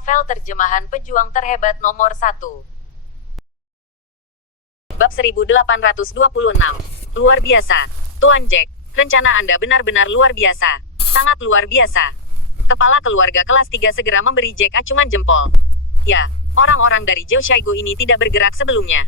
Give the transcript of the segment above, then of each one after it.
Novel terjemahan pejuang terhebat nomor 1. Bab 1826. Luar biasa. Tuan Jack, rencana Anda benar-benar luar biasa. Sangat luar biasa. Kepala keluarga kelas 3 segera memberi Jack acungan jempol. Ya, orang-orang dari Zhou ini tidak bergerak sebelumnya.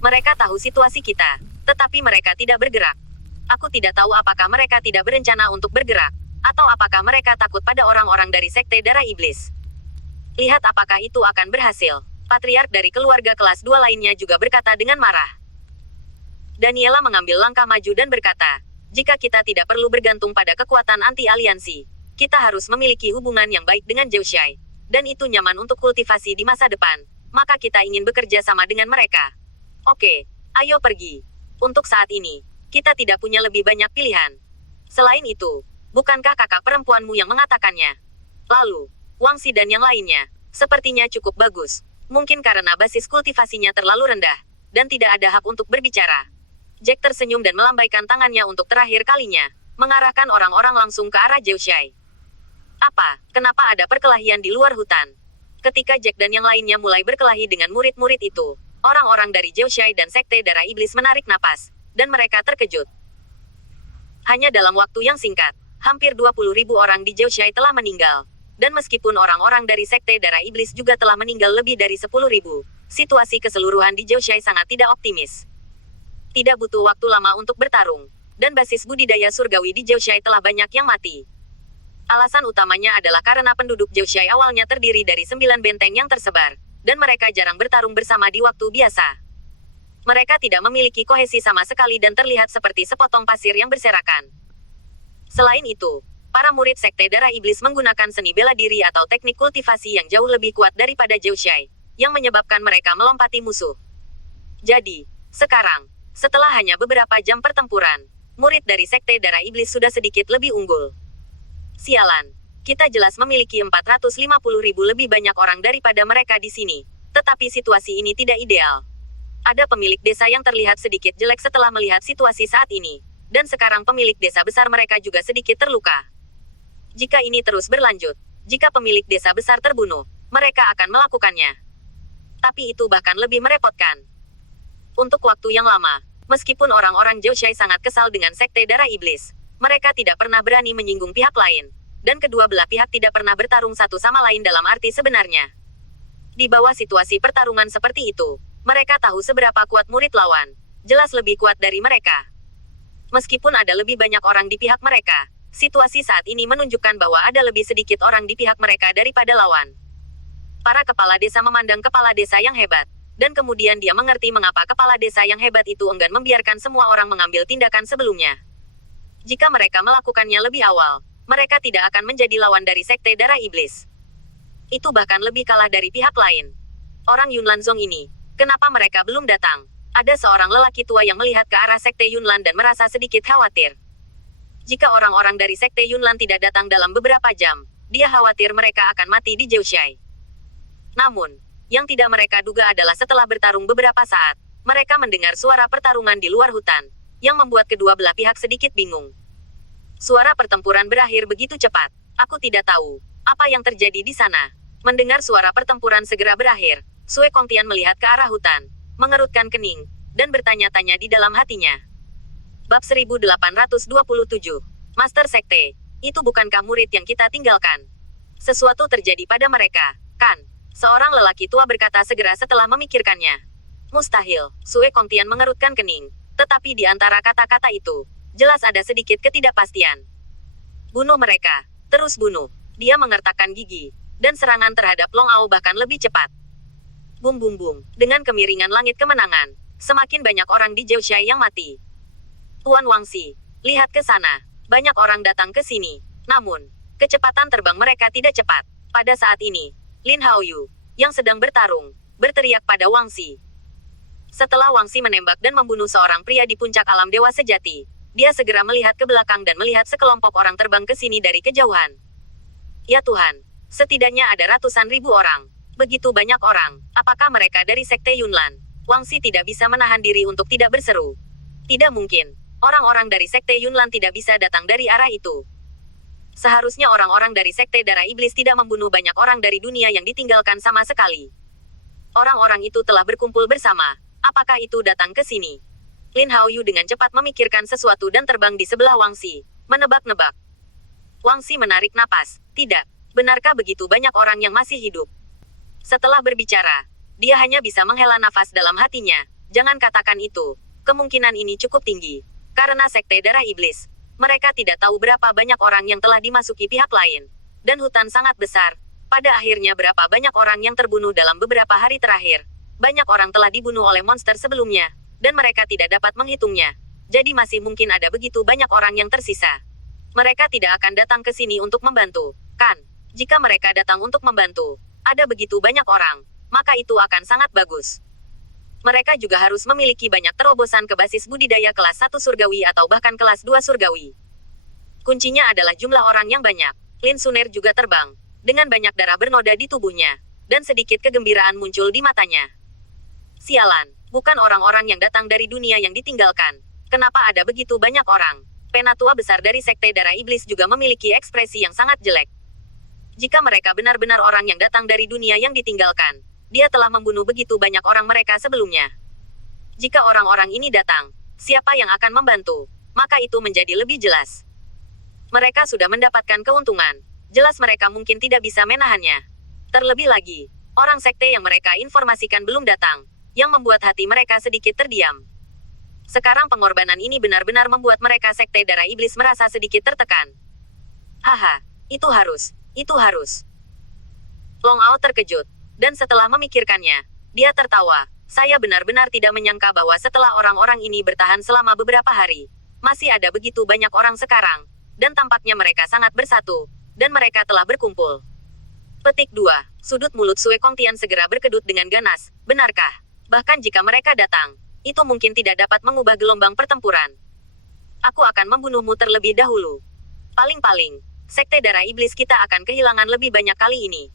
Mereka tahu situasi kita, tetapi mereka tidak bergerak. Aku tidak tahu apakah mereka tidak berencana untuk bergerak, atau apakah mereka takut pada orang-orang dari Sekte Darah Iblis. Lihat apakah itu akan berhasil. Patriark dari keluarga kelas 2 lainnya juga berkata dengan marah. Daniela mengambil langkah maju dan berkata, jika kita tidak perlu bergantung pada kekuatan anti-aliansi, kita harus memiliki hubungan yang baik dengan Zhou Shai, dan itu nyaman untuk kultivasi di masa depan, maka kita ingin bekerja sama dengan mereka. Oke, ayo pergi. Untuk saat ini, kita tidak punya lebih banyak pilihan. Selain itu, bukankah kakak perempuanmu yang mengatakannya? Lalu, Wangxi dan yang lainnya, sepertinya cukup bagus. Mungkin karena basis kultivasinya terlalu rendah, dan tidak ada hak untuk berbicara. Jack tersenyum dan melambaikan tangannya untuk terakhir kalinya, mengarahkan orang-orang langsung ke arah Zhou Shai. Apa? Kenapa ada perkelahian di luar hutan? Ketika Jack dan yang lainnya mulai berkelahi dengan murid-murid itu, orang-orang dari Zhou Shai dan Sekte Darah Iblis menarik napas, dan mereka terkejut. Hanya dalam waktu yang singkat, hampir 20.000 orang di Zhou Shai telah meninggal. Dan meskipun orang-orang dari Sekte Darah Iblis juga telah meninggal lebih dari 10.000, situasi keseluruhan di Zhou Shai sangat tidak optimis. Tidak butuh waktu lama untuk bertarung, dan basis budidaya surgawi di Zhou Shai telah banyak yang mati. Alasan utamanya adalah karena penduduk Zhou Shai awalnya terdiri dari 9 benteng yang tersebar, dan mereka jarang bertarung bersama di waktu biasa. Mereka tidak memiliki kohesi sama sekali dan terlihat seperti sepotong pasir yang berserakan. Selain itu, para murid Sekte Darah Iblis menggunakan seni bela diri atau teknik kultivasi yang jauh lebih kuat daripada Zhou Shai, yang menyebabkan mereka melompati musuh. Jadi, sekarang, setelah hanya beberapa jam pertempuran, murid dari Sekte Darah Iblis sudah sedikit lebih unggul. Sialan, kita jelas memiliki 450.000 lebih banyak orang daripada mereka di sini, tetapi situasi ini tidak ideal. Ada pemilik desa yang terlihat sedikit jelek setelah melihat situasi saat ini, dan sekarang pemilik desa besar mereka juga sedikit terluka. Jika ini terus berlanjut, jika pemilik desa besar terbunuh, mereka akan melakukannya. Tapi itu bahkan lebih merepotkan. Untuk waktu yang lama, meskipun orang-orang Zhou Shai sangat kesal dengan Sekte Darah Iblis, mereka tidak pernah berani menyinggung pihak lain, dan kedua belah pihak tidak pernah bertarung satu sama lain dalam arti sebenarnya. Di bawah situasi pertarungan seperti itu, mereka tahu seberapa kuat murid lawan, jelas lebih kuat dari mereka. Meskipun ada lebih banyak orang di pihak mereka, situasi saat ini menunjukkan bahwa ada lebih sedikit orang di pihak mereka daripada lawan. Para kepala desa memandang kepala desa yang hebat, dan kemudian dia mengerti mengapa kepala desa yang hebat itu enggan membiarkan semua orang mengambil tindakan sebelumnya. Jika mereka melakukannya lebih awal, mereka tidak akan menjadi lawan dari Sekte Darah Iblis. Itu bahkan lebih kalah dari pihak lain. Orang Yunlanzong ini, kenapa mereka belum datang? Ada seorang lelaki tua yang melihat ke arah Sekte Yunlan dan merasa sedikit khawatir. Jika orang-orang dari Sekte Yunlan tidak datang dalam beberapa jam, dia khawatir mereka akan mati di Zhou Shai. Namun, yang tidak mereka duga adalah setelah bertarung beberapa saat, mereka mendengar suara pertarungan di luar hutan, yang membuat kedua belah pihak sedikit bingung. Suara pertempuran berakhir begitu cepat, aku tidak tahu apa yang terjadi di sana. Mendengar suara pertempuran segera berakhir, Sue Kongtian melihat ke arah hutan, mengerutkan kening, dan bertanya-tanya di dalam hatinya. Bab 1827. Master Sekte, itu bukankah murid yang kita tinggalkan? Sesuatu terjadi pada mereka, kan? Seorang lelaki tua berkata segera setelah memikirkannya. Mustahil, Sue Kongtian mengerutkan kening, tetapi di antara kata-kata itu, jelas ada sedikit ketidakpastian. Bunuh mereka, terus bunuh. Dia mengertakkan gigi, dan serangan terhadap Long Ao bahkan lebih cepat. Bum bum bum, dengan kemiringan langit kemenangan, semakin banyak orang di Zhou Shai yang mati. Tuan Wangxi, lihat ke sana. Banyak orang datang ke sini. Namun, kecepatan terbang mereka tidak cepat. Pada saat ini, Lin Haoyu, yang sedang bertarung, berteriak pada Wangxi. Setelah Wangxi menembak dan membunuh seorang pria di puncak alam dewa sejati, dia segera melihat ke belakang dan melihat sekelompok orang terbang ke sini dari kejauhan. Ya Tuhan, setidaknya ada ratusan ribu orang. Begitu banyak orang, apakah mereka dari Sekte Yunlan? Wangxi tidak bisa menahan diri untuk tidak berseru. Tidak mungkin. Orang-orang dari Sekte Yunlan tidak bisa datang dari arah itu. Seharusnya orang-orang dari Sekte Darah Iblis tidak membunuh banyak orang dari dunia yang ditinggalkan sama sekali. Orang-orang itu telah berkumpul bersama. Apakah itu datang ke sini? Lin Haoyu dengan cepat memikirkan sesuatu dan terbang di sebelah Wang Xi, menebak-nebak. Wang Xi menarik napas. Tidak. Benarkah begitu banyak orang yang masih hidup? Setelah berbicara, dia hanya bisa menghela nafas dalam hatinya. Jangan katakan itu. Kemungkinan ini cukup tinggi. Karena Sekte Darah Iblis, mereka tidak tahu berapa banyak orang yang telah dimasuki pihak lain. Dan hutan sangat besar. Pada akhirnya berapa banyak orang yang terbunuh dalam beberapa hari terakhir. Banyak orang telah dibunuh oleh monster sebelumnya. Dan mereka tidak dapat menghitungnya. Jadi masih mungkin ada begitu banyak orang yang tersisa. Mereka tidak akan datang ke sini untuk membantu, kan? Jika mereka datang untuk membantu, ada begitu banyak orang, maka itu akan sangat bagus. Mereka juga harus memiliki banyak terobosan ke basis budidaya kelas 1 surgawi atau bahkan kelas 2 surgawi. Kuncinya adalah jumlah orang yang banyak. Lin Suner juga terbang, dengan banyak darah bernoda di tubuhnya, dan sedikit kegembiraan muncul di matanya. Sialan, bukan orang-orang yang datang dari dunia yang ditinggalkan. Kenapa ada begitu banyak orang? Penatua besar dari Sekte Darah Iblis juga memiliki ekspresi yang sangat jelek. Jika mereka benar-benar orang yang datang dari dunia yang ditinggalkan, dia telah membunuh begitu banyak orang mereka sebelumnya. Jika orang-orang ini datang, siapa yang akan membantu? Maka itu menjadi lebih jelas. Mereka sudah mendapatkan keuntungan. Jelas mereka mungkin tidak bisa menahannya. Terlebih lagi, orang sekte yang mereka informasikan belum datang, yang membuat hati mereka sedikit terdiam. Sekarang pengorbanan ini benar-benar membuat mereka Sekte Darah Iblis merasa sedikit tertekan. Haha, itu harus. Long Ao terkejut. Dan setelah memikirkannya, dia tertawa. Saya benar-benar tidak menyangka bahwa setelah orang-orang ini bertahan selama beberapa hari, masih ada begitu banyak orang sekarang. Dan tampaknya mereka sangat bersatu. Dan mereka telah berkumpul. Petik 2. Sudut mulut Sue Kongtian segera berkedut dengan ganas. Benarkah? Bahkan jika mereka datang, itu mungkin tidak dapat mengubah gelombang pertempuran. Aku akan membunuhmu terlebih dahulu. Paling-paling, Sekte Darah Iblis kita akan kehilangan lebih banyak kali ini.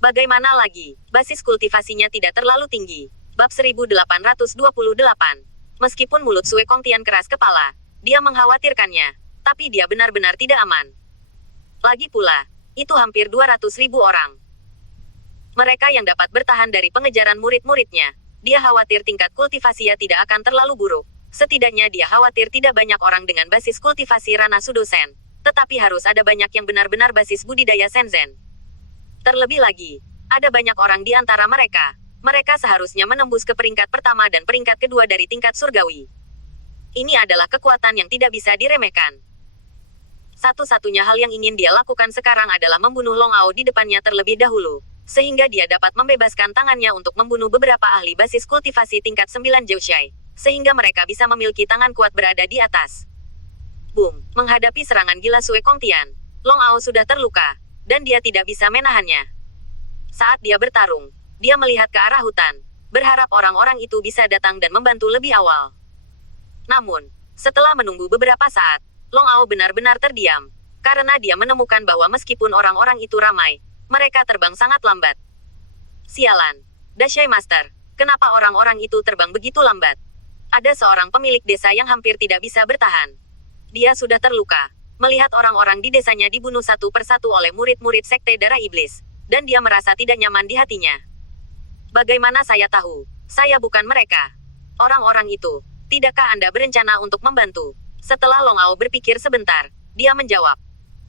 Bagaimana lagi, basis kultivasinya tidak terlalu tinggi. Bab 1828. Meskipun mulut Sue Kongtian keras kepala, dia mengkhawatirkannya. Tapi dia benar-benar tidak aman. Lagi pula, itu hampir 200.000 orang. Mereka yang dapat bertahan dari pengejaran murid-muridnya. Dia khawatir tingkat kultivasinya tidak akan terlalu buruk. Setidaknya dia khawatir tidak banyak orang dengan basis kultivasi Rana Sudosen. Tetapi harus ada banyak yang benar-benar basis budidaya Senzen. Terlebih lagi, ada banyak orang di antara mereka. Mereka seharusnya menembus ke peringkat pertama dan peringkat kedua dari tingkat surgawi. Ini adalah kekuatan yang tidak bisa diremehkan. Satu-satunya hal yang ingin dia lakukan sekarang adalah membunuh Long Ao di depannya terlebih dahulu. Sehingga dia dapat membebaskan tangannya untuk membunuh beberapa ahli basis kultivasi tingkat 9 Jiushai. Sehingga mereka bisa memiliki tangan kuat berada di atas. Boom! Menghadapi serangan gila Sue Kongtian, Long Ao sudah terluka. Dan dia tidak bisa menahannya. Saat dia bertarung, dia melihat ke arah hutan, berharap orang-orang itu bisa datang dan membantu lebih awal. Namun, setelah menunggu beberapa saat, Long Ao benar-benar terdiam, karena dia menemukan bahwa meskipun orang-orang itu ramai, mereka terbang sangat lambat. Sialan, Dashai Master, kenapa orang-orang itu terbang begitu lambat? Ada seorang pemilik desa yang hampir tidak bisa bertahan. Dia sudah terluka. Melihat orang-orang di desanya dibunuh satu persatu oleh murid-murid Sekte Darah Iblis, dan dia merasa tidak nyaman di hatinya. Bagaimana saya tahu? Saya bukan mereka. Orang-orang itu, tidakkah Anda berencana untuk membantu? Setelah Long Ao berpikir sebentar, dia menjawab.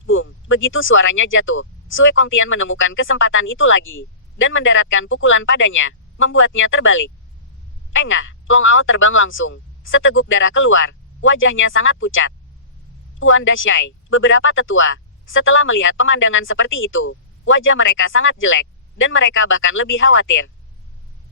Boom, begitu suaranya jatuh, Sue Kongtian menemukan kesempatan itu lagi, dan mendaratkan pukulan padanya, membuatnya terbalik. Engah, Long Ao terbang langsung, seteguk darah keluar, wajahnya sangat pucat. Tuan Dashai, beberapa tetua, setelah melihat pemandangan seperti itu, wajah mereka sangat jelek, dan mereka bahkan lebih khawatir.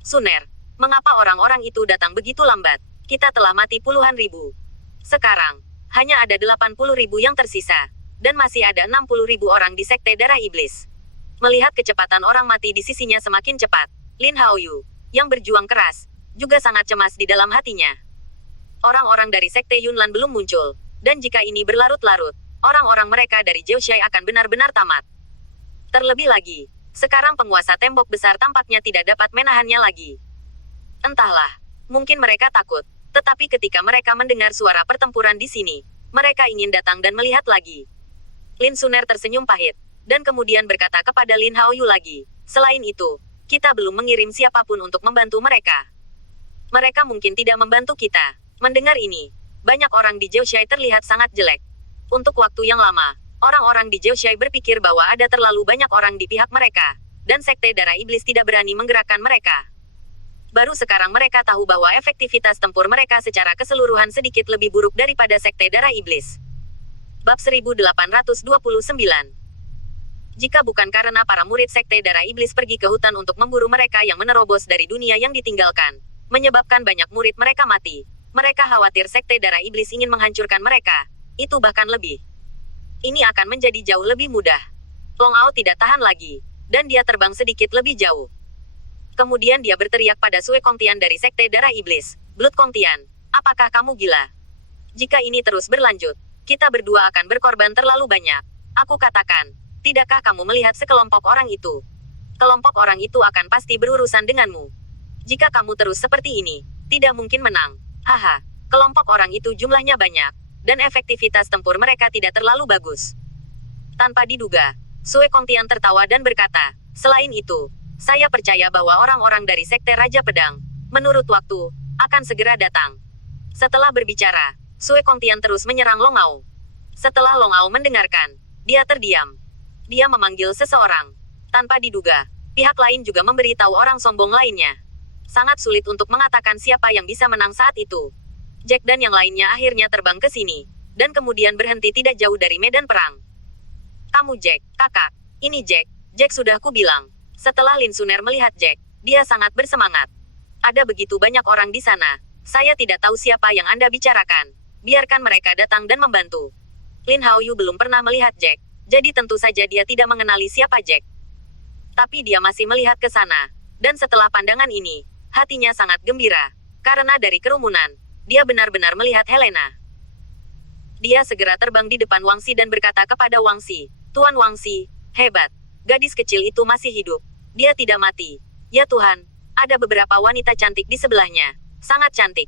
Suner, mengapa orang-orang itu datang begitu lambat? Kita telah mati puluhan ribu. Sekarang, hanya ada 80.000 yang tersisa, dan masih ada 60.000 orang di Sekte Darah Iblis. Melihat kecepatan orang mati di sisinya semakin cepat, Lin Haoyu, yang berjuang keras, juga sangat cemas di dalam hatinya. Orang-orang dari Sekte Yunlan belum muncul. Dan jika ini berlarut-larut, orang-orang mereka dari Jiushai akan benar-benar tamat. Terlebih lagi, sekarang penguasa tembok besar tampaknya tidak dapat menahannya lagi. Entahlah, mungkin mereka takut, tetapi ketika mereka mendengar suara pertempuran di sini, mereka ingin datang dan melihat lagi. Lin Suner tersenyum pahit, dan kemudian berkata kepada Lin Haoyu lagi, selain itu, kita belum mengirim siapapun untuk membantu mereka. Mereka mungkin tidak membantu kita. Mendengar ini, banyak orang di Jiuxiai terlihat sangat jelek. Untuk waktu yang lama, orang-orang di Jiuxiai berpikir bahwa ada terlalu banyak orang di pihak mereka, dan Sekte Darah Iblis tidak berani menggerakkan mereka. Baru sekarang mereka tahu bahwa efektivitas tempur mereka secara keseluruhan sedikit lebih buruk daripada Sekte Darah Iblis. Bab 1829. Jika bukan karena para murid Sekte Darah Iblis pergi ke hutan untuk memburu mereka yang menerobos dari dunia yang ditinggalkan, menyebabkan banyak murid mereka mati, mereka khawatir Sekte Darah Iblis ingin menghancurkan mereka, itu bahkan lebih. Ini akan menjadi jauh lebih mudah. Long Ao tidak tahan lagi, dan dia terbang sedikit lebih jauh. Kemudian dia berteriak pada Sue Kongtian dari Sekte Darah Iblis, Blood Kongtian, apakah kamu gila? Jika ini terus berlanjut, kita berdua akan berkorban terlalu banyak. Aku katakan, tidakkah kamu melihat sekelompok orang itu? Kelompok orang itu akan pasti berurusan denganmu. Jika kamu terus seperti ini, tidak mungkin menang. Haha, kelompok orang itu jumlahnya banyak, dan efektivitas tempur mereka tidak terlalu bagus. Tanpa diduga, Sue Kongtian tertawa dan berkata, selain itu, saya percaya bahwa orang-orang dari Sekte Raja Pedang, menurut waktu, akan segera datang. Setelah berbicara, Sue Kongtian terus menyerang Long Ao. Setelah Long Ao mendengarkan, dia terdiam. Dia memanggil seseorang. Tanpa diduga, pihak lain juga memberitahu orang sombong lainnya. Sangat sulit untuk mengatakan siapa yang bisa menang saat itu. Jack dan yang lainnya akhirnya terbang ke sini, dan kemudian berhenti tidak jauh dari medan perang. Kamu Jack, kakak. Ini Jack. Jack sudah kubilang. Setelah Lin Suner melihat Jack, dia sangat bersemangat. Ada begitu banyak orang di sana. Saya tidak tahu siapa yang Anda bicarakan. Biarkan mereka datang dan membantu. Lin Haoyu belum pernah melihat Jack, jadi tentu saja dia tidak mengenali siapa Jack. Tapi dia masih melihat ke sana. Dan setelah pandangan ini, hatinya sangat gembira. Karena dari kerumunan, dia benar-benar melihat Helena. Dia segera terbang di depan Wangxi dan berkata kepada Wangxi, Tuan Wangxi, hebat. Gadis kecil itu masih hidup. Dia tidak mati. Ya Tuhan, ada beberapa wanita cantik di sebelahnya. Sangat cantik.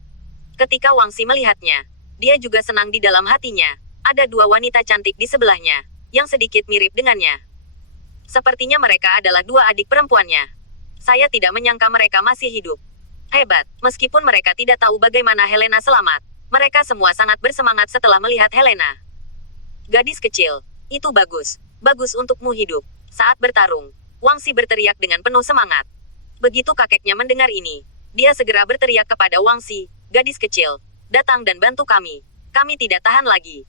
Ketika Wangxi melihatnya, dia juga senang di dalam hatinya. Ada dua wanita cantik di sebelahnya, yang sedikit mirip dengannya. Sepertinya mereka adalah dua adik perempuannya. Saya tidak menyangka mereka masih hidup. Hebat, meskipun mereka tidak tahu bagaimana Helena selamat, mereka semua sangat bersemangat setelah melihat Helena. Gadis kecil, itu bagus. Bagus untukmu hidup. Saat bertarung, Wangxi berteriak dengan penuh semangat. Begitu kakeknya mendengar ini, dia segera berteriak kepada Wangxi, gadis kecil, datang dan bantu kami. Kami tidak tahan lagi.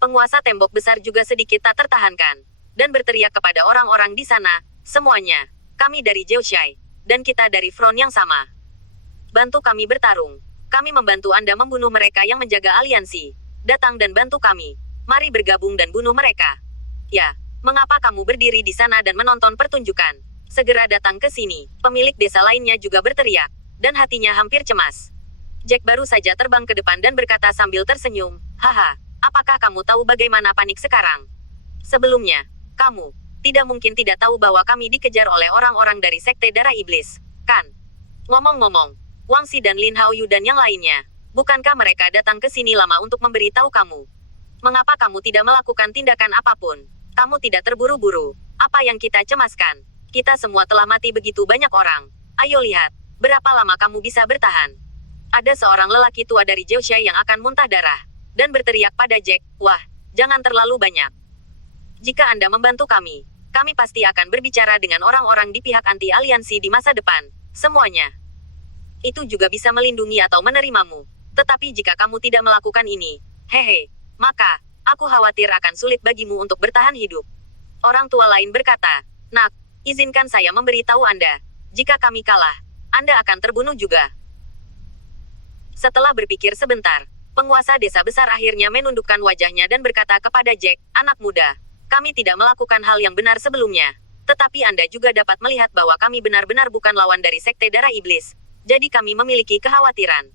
Penguasa tembok besar juga sedikit tak tertahankan, dan berteriak kepada orang-orang di sana, semuanya, kami dari Jiuxiai, dan kita dari front yang sama. Bantu kami bertarung. Kami membantu Anda membunuh mereka yang menjaga aliansi. Datang dan bantu kami. Mari bergabung dan bunuh mereka. Ya, mengapa kamu berdiri di sana dan menonton pertunjukan? Segera datang ke sini. Pemilik desa lainnya juga berteriak, dan hatinya hampir cemas. Jack baru saja terbang ke depan dan berkata sambil tersenyum, haha, apakah kamu tahu bagaimana panik sekarang? Sebelumnya, kamu tidak mungkin tidak tahu bahwa kami dikejar oleh orang-orang dari Sekte Darah Iblis, kan? Ngomong-ngomong, Wangxi dan Lin Haoyu dan yang lainnya, bukankah mereka datang ke sini lama untuk memberitahu kamu? Mengapa kamu tidak melakukan tindakan apapun? Kamu tidak terburu-buru. Apa yang kita cemaskan? Kita semua telah mati begitu banyak orang. Ayo lihat, berapa lama kamu bisa bertahan? Ada seorang lelaki tua dari Jiuxiai yang akan muntah darah, dan berteriak pada Jack, wah, jangan terlalu banyak. Jika Anda membantu kami pasti akan berbicara dengan orang-orang di pihak anti-aliansi di masa depan. Semuanya. Itu juga bisa melindungi atau menerimamu. Tetapi jika kamu tidak melakukan ini, hehe, maka, aku khawatir akan sulit bagimu untuk bertahan hidup. Orang tua lain berkata, Nak, izinkan saya memberitahu Anda. Jika kami kalah, Anda akan terbunuh juga. Setelah berpikir sebentar, penguasa desa besar akhirnya menundukkan wajahnya dan berkata kepada Jack, anak muda, kami tidak melakukan hal yang benar sebelumnya. Tetapi Anda juga dapat melihat bahwa kami benar-benar bukan lawan dari Sekte Darah Iblis. Jadi kami memiliki kekhawatiran.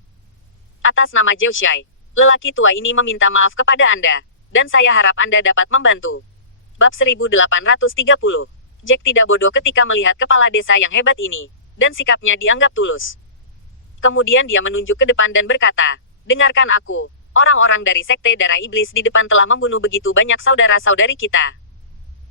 Atas nama Jiuxiai, lelaki tua ini meminta maaf kepada Anda, dan saya harap Anda dapat membantu. Bab 1830. Jack tidak bodoh ketika melihat kepala desa yang hebat ini, dan sikapnya dianggap tulus. Kemudian dia menunjuk ke depan dan berkata, dengarkan aku. Orang-orang dari Sekte Darah Iblis di depan telah membunuh begitu banyak saudara-saudari kita.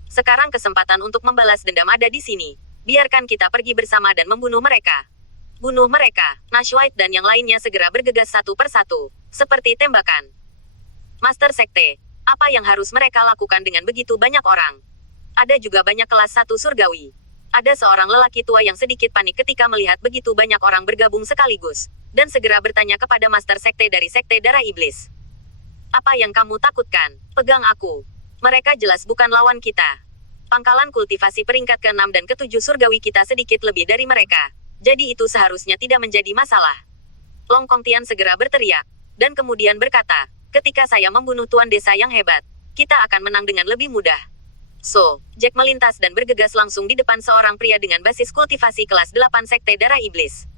Sekarang kesempatan untuk membalas dendam ada di sini. Biarkan kita pergi bersama dan membunuh mereka. Bunuh mereka. Nash White dan yang lainnya segera bergegas satu persatu. Seperti tembakan. Master Sekte, apa yang harus mereka lakukan dengan begitu banyak orang? Ada juga banyak kelas 1 surgawi. Ada seorang lelaki tua yang sedikit panik ketika melihat begitu banyak orang bergabung sekaligus, dan segera bertanya kepada Master Sekte dari Sekte Darah Iblis. Apa yang kamu takutkan? Pegang aku. Mereka jelas bukan lawan kita. Pangkalan kultivasi peringkat ke-6 dan ke-7 surgawi kita sedikit lebih dari mereka. Jadi itu seharusnya tidak menjadi masalah. Long Kongtian segera berteriak, dan kemudian berkata, ketika saya membunuh tuan desa yang hebat, kita akan menang dengan lebih mudah. So, Jack melintas dan bergegas langsung di depan seorang pria dengan basis kultivasi kelas 8 Sekte Darah Iblis.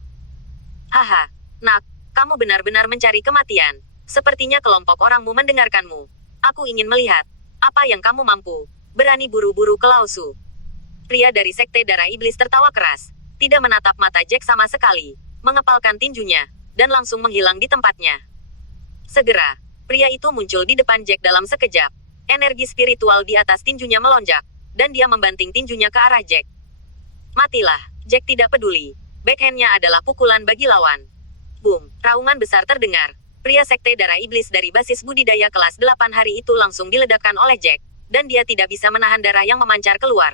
Haha, nak, kamu benar-benar mencari kematian. Sepertinya kelompok orangmu mendengarkanmu. Aku ingin melihat, apa yang kamu mampu. Berani buru-buru ke Laosu. Pria dari Sekte Darah Iblis tertawa keras, tidak menatap mata Jack sama sekali, mengepalkan tinjunya, dan langsung menghilang di tempatnya. Segera, pria itu muncul di depan Jack dalam sekejap. Energi spiritual di atas tinjunya melonjak, dan dia membanting tinjunya ke arah Jack. Matilah, Jack tidak peduli. Backhand-nya adalah pukulan bagi lawan. Boom, raungan besar terdengar. Pria Sekte Darah Iblis dari basis budidaya kelas 8 hari itu langsung diledakkan oleh Jack, dan dia tidak bisa menahan darah yang memancar keluar.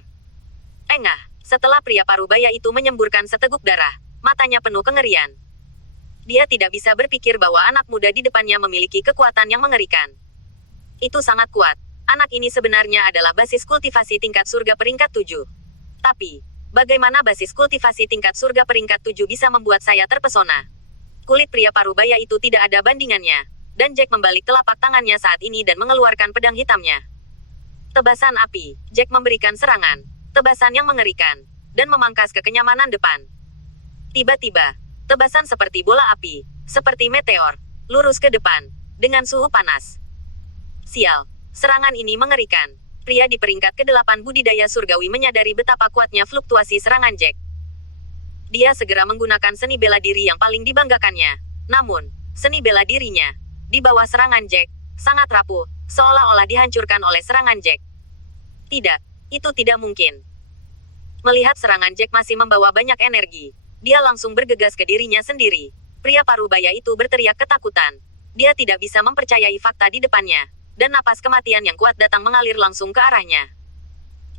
Engah, setelah pria parubaya itu menyemburkan seteguk darah, matanya penuh kengerian. Dia tidak bisa berpikir bahwa anak muda di depannya memiliki kekuatan yang mengerikan. Itu sangat kuat. Anak ini sebenarnya adalah basis kultivasi tingkat surga peringkat 7. Tapi, bagaimana basis kultivasi tingkat surga peringkat 7 bisa membuat saya terpesona? Kulit pria parubaya itu tidak ada bandingannya, dan Jack membalik telapak tangannya saat ini dan mengeluarkan pedang hitamnya. Tebasan api, Jack memberikan serangan, tebasan yang mengerikan, dan memangkas ke kenyamanan depan. Tiba-tiba, tebasan seperti bola api, seperti meteor, lurus ke depan, dengan suhu panas. Sial, serangan ini mengerikan. Pria di peringkat ke-8 budidaya surgawi menyadari betapa kuatnya fluktuasi serangan Jack. Dia segera menggunakan seni bela diri yang paling dibanggakannya. Namun, seni bela dirinya, di bawah serangan Jack, sangat rapuh, seolah-olah dihancurkan oleh serangan Jack. Tidak, itu tidak mungkin. Melihat serangan Jack masih membawa banyak energi, dia langsung bergegas ke dirinya sendiri. Pria parubaya itu berteriak ketakutan. Dia tidak bisa mempercayai fakta di depannya. Dan napas kematian yang kuat datang mengalir langsung ke arahnya.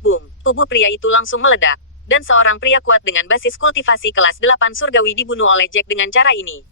Boom, tubuh pria itu langsung meledak, dan seorang pria kuat dengan basis kultivasi kelas 8 surgawi dibunuh oleh Jack dengan cara ini.